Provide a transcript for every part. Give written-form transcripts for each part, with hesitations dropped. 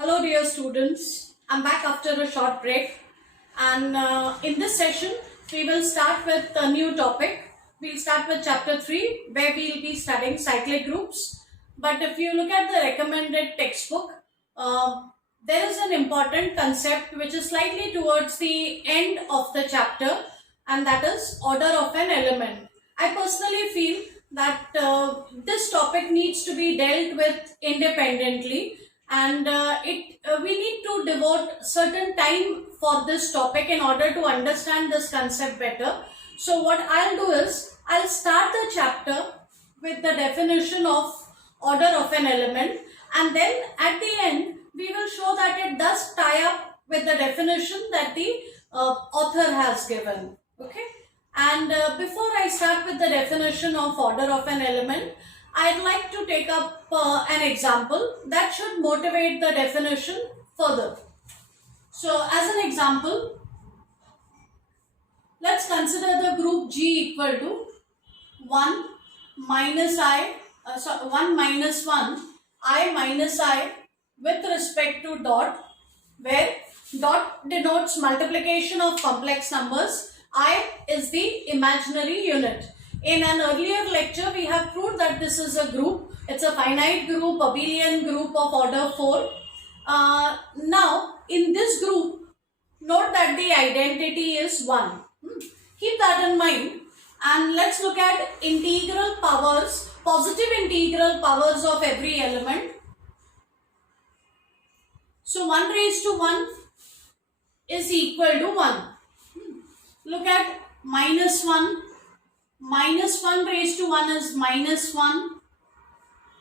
Hello dear students, I'm back after a short break and in this session we will start with a new topic. We'll start with chapter 3 where we'll be studying cyclic groups. But if you look at the recommended textbook, there is an important concept which is slightly towards the end of the chapter, and that is order of an element. I personally feel that this topic needs to be dealt with independently, and we need to devote certain time for this topic in order to understand this concept better. So what I'll do is I'll start the chapter with the definition of order of an element, and then at the end we will show that it does tie up with the definition that the author has given. Okay, and before I start with the definition of order of an element, I'd like to take up an example that should motivate the definition further. So as an example, let's consider the group G equal to 1 minus I, 1 minus 1, I minus I with respect to dot, where dot denotes multiplication of complex numbers, I is the imaginary unit. In an earlier lecture, we have proved that this is a group. It's a finite group, abelian group of order 4. Now, in this group, note that the identity is 1. Keep that in mind. And let's look at integral powers, positive integral powers of every element. So 1 raised to 1 is equal to 1. Look at minus 1. Minus 1 raised to 1 is minus 1.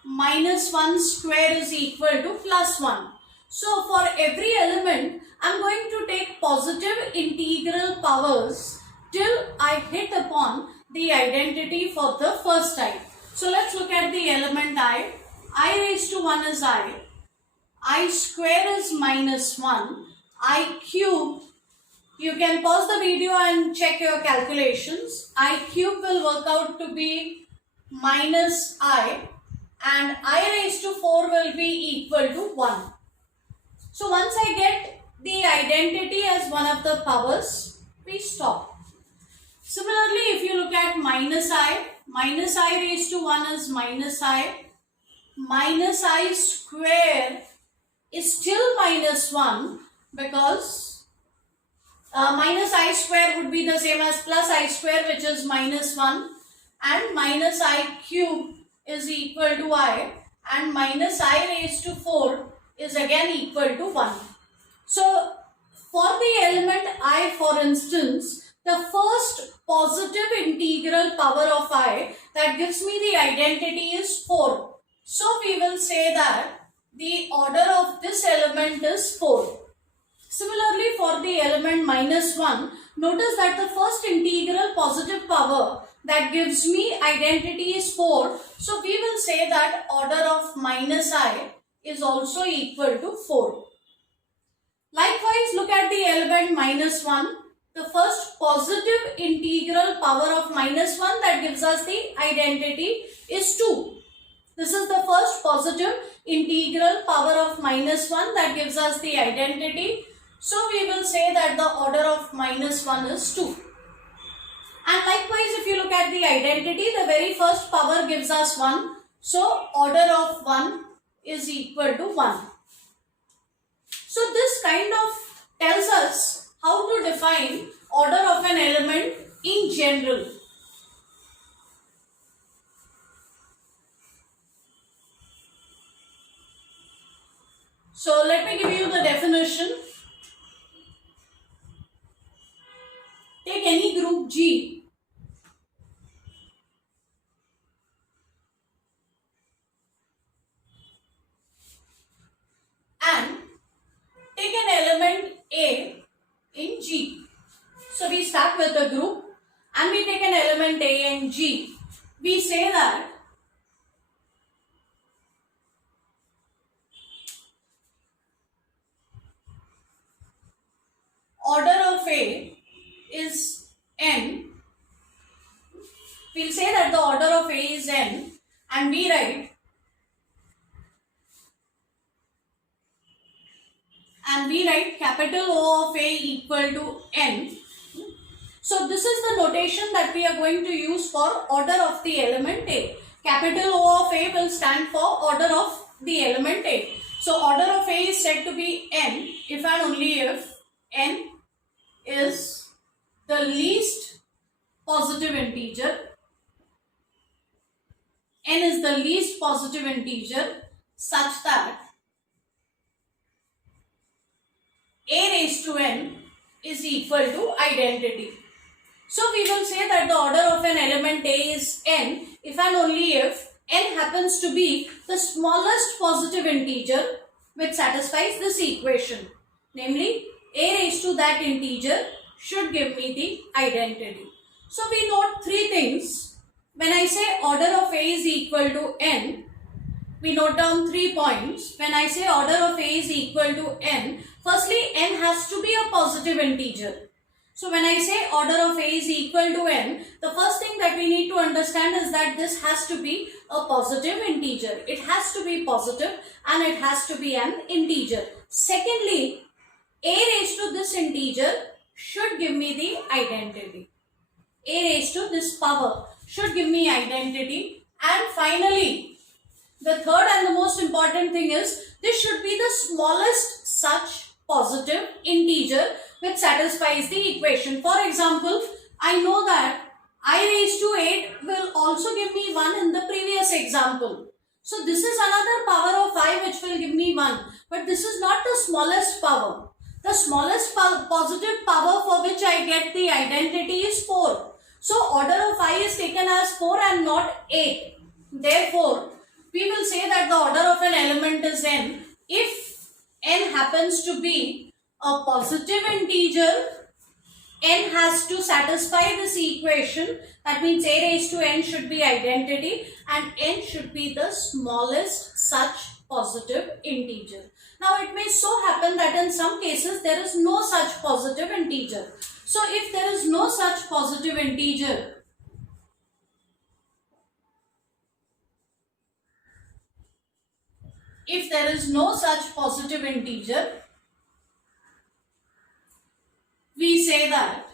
Minus 1 square is equal to plus 1. So for every element, I am going to take positive integral powers till I hit upon the identity for the first type. So let's look at the element I. I raised to 1 is I square is minus 1. I cube, you can pause the video and check your calculations. I cube will work out to be minus I, and I raised to 4 will be equal to 1. So once I get the identity as one of the powers, we stop. Similarly, if you look at minus I raised to 1 is minus I square is still minus 1, because minus I square would be the same as plus I square, which is minus 1, and minus I cube is equal to I, and minus I raised to 4 is again equal to 1. So for the element I, for instance, the first positive integral power of I that gives me the identity is 4. So we will say that the order of this element is 4. Similarly, for the element minus 1, notice that the first integral positive power that gives me identity is 4. So we will say that order of minus I is also equal to 4. Likewise, look at the element minus 1. The first positive integral power of minus 1 that gives us the identity is 2. This is the first positive integral power of minus 1 that gives us the identity. So we will say that the order of minus 1 is 2. And likewise, if you look at the identity, the very first power gives us 1. So order of 1 is equal to 1. So this kind of tells us how to define order of an element in general. So let me give you the definition. Take any group G and take an element A in G. So we start with a group and we take an element A in G. We say that order of A is n. We'll say that the order of A is n, and we write and we write capital O of A equal to n. So this is the notation that we are going to use for order of the element A. Capital O of A will stand for order of the element A. So order of A is said to be n if and only if n is the least positive integer. N is the least positive integer such that A raised to n is equal to identity. So we will say that the order of an element A is n if and only if n happens to be the smallest positive integer which satisfies this equation. Namely, A raised to that integer should give me the identity. So we note three things. When I say order of A is equal to n, we note down 3 points. When I say order of A is equal to n, firstly n has to be a positive integer. So when I say order of A is equal to n, the first thing that we need to understand is that this has to be a positive integer. It has to be positive and it has to be an integer. Secondly, A raised to this integer should give me the identity. A raised to this power should give me identity. And finally, the third and the most important thing is this should be the smallest such positive integer which satisfies the equation. For example, I know that I raised to 8 will also give me 1 in the previous example. So this is another power of I which will give me 1. But this is not the smallest power. The smallest positive power for which I get the identity is 4. So order of I is taken as 4 and not 8. Therefore, we will say that the order of an element is n if n happens to be a positive integer. N has to satisfy this equation. That means A raised to n should be identity and n should be the smallest such positive integer. Now it may so happen that in some cases there is no such positive integer. So if there is no such positive integer, we say that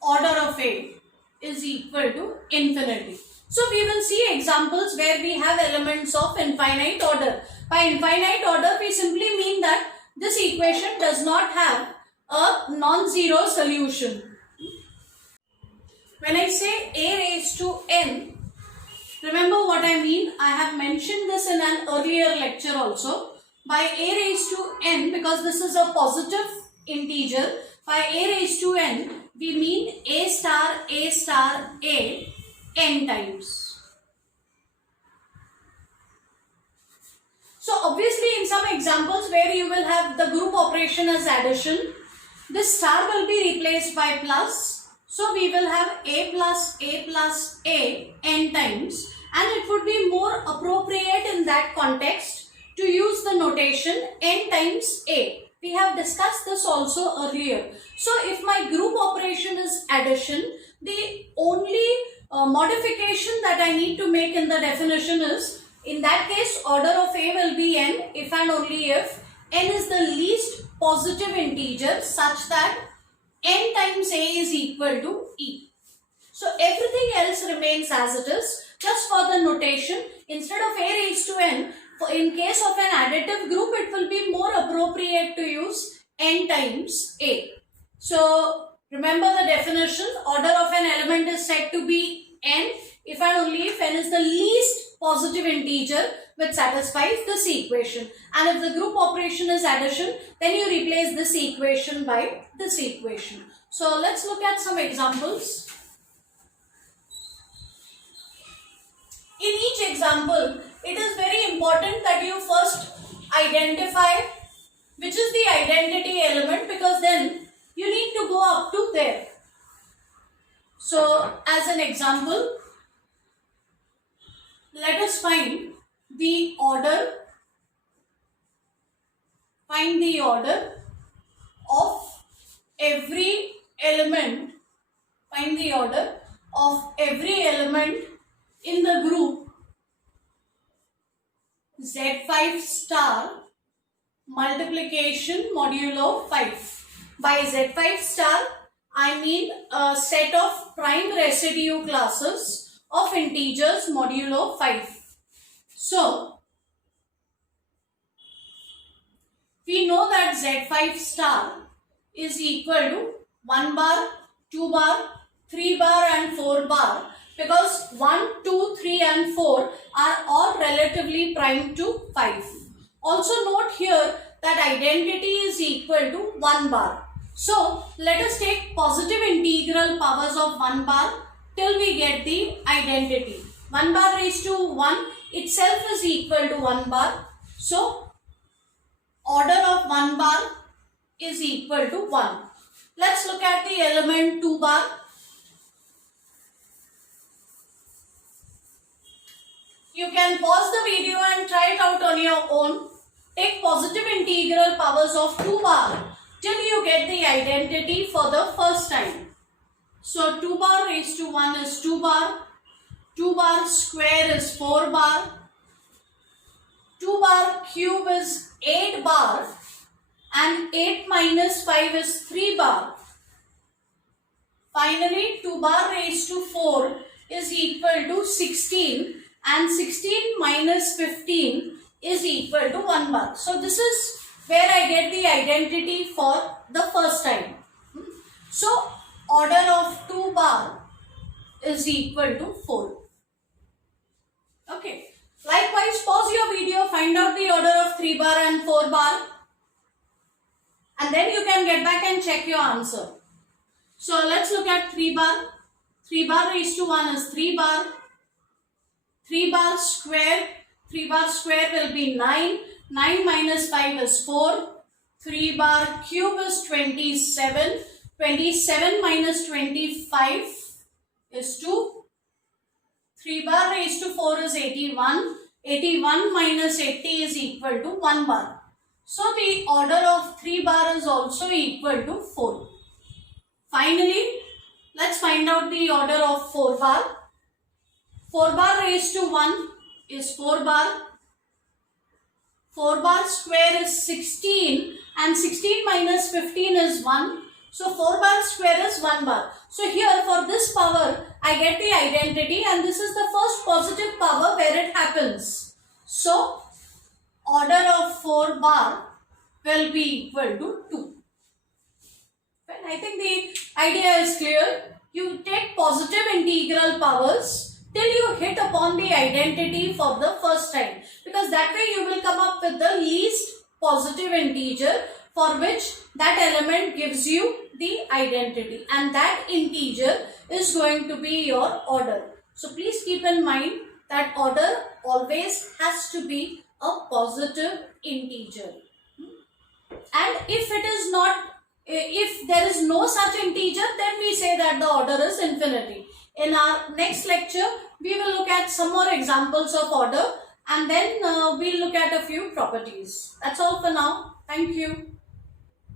order of A is equal to infinity. So we will see examples where we have elements of infinite order. By infinite order, we simply mean that this equation does not have a non-zero solution. When I say A raised to n, remember what I mean? I have mentioned this in an earlier lecture also. By A raised to n, because this is a positive integer, by A raised to n, we mean A star A n times. So obviously in some examples where you will have the group operation as addition, this star will be replaced by plus. So we will have A plus A n times, and it would be more appropriate in that context to use the notation n times A. We have discussed this also earlier. So if my group operation is addition, the only modification that I need to make in the definition is, in that case, order of A will be n if and only if n is the least positive integer such that n times A is equal to E. So everything else remains as it is. Just for the notation, instead of A raised to n, in case of an additive group, it will be more appropriate to use n times A. So remember the definition, order of an element is said to be n if and only if n is the least positive integer which satisfies this equation. And if the group operation is addition, then you replace this equation by this equation. So let's look at some examples. In each example, it is very important that you first identify which is the identity element, because then you need to go up to there. So as an example, let us find the order of every element, in the group Z5 star multiplication modulo 5. By Z5 star, I mean a set of prime residue classes of integers modulo 5. So, we know that Z5 star is equal to 1 bar, 2 bar, 3 bar and 4 bar, because 1, 2, 3 and 4 are all relatively prime to 5. Also note here that identity is equal to 1 bar. So let us take positive integral powers of 1 bar till we get the identity. 1 bar raised to 1 itself is equal to 1 bar. So order of 1 bar is equal to 1. Let's look at the element 2 bar. You can pause the video and try it out on your own. Take positive integral powers of 2 bar till you get the identity for the first time. So 2 bar raised to 1 is 2 bar. 2 bar square is 4 bar. 2 bar cube is 8 bar. And 8 minus 5 is 3 bar. Finally, 2 bar raised to 4 is equal to 16. And 16 minus 15 is equal to 1 bar. So this is where I get the identity for the first time. So order of 2 bar is equal to 4. Okay. Likewise, pause your video, find out the order of 3 bar and 4 bar. And then you can get back and check your answer. So let's look at 3 bar. 3 bar raised to 1 is 3 bar. 3 bar square. 3 bar square will be 9. 9 minus 5 is 4. 3 bar cube is 27. 27 minus 25 is 2. 3 bar raised to 4 is 81. 81 minus 80 is equal to 1 bar. So the order of 3 bar is also equal to 4. Finally, let's find out the order of 4 bar. 4 bar raised to 1 is 4 bar. 4 bar square is 16 and 16 minus 15 is 1. So 4 bar square is 1 bar. So here for this power I get the identity and this is the first positive power where it happens. So order of 4 bar will be equal to 2. Well, I think the idea is clear. You take positive integral powers till you hit upon the identity for the first time, because that way you will come up with the least positive integer for which that element gives you the identity, and that integer is going to be your order. So please keep in mind that order always has to be a positive integer. And if it is not, if there is no such integer, then we say that the order is infinity. In our next lecture, we will look at some more examples of order and then we'll look at a few properties. That's all for now. Thank you.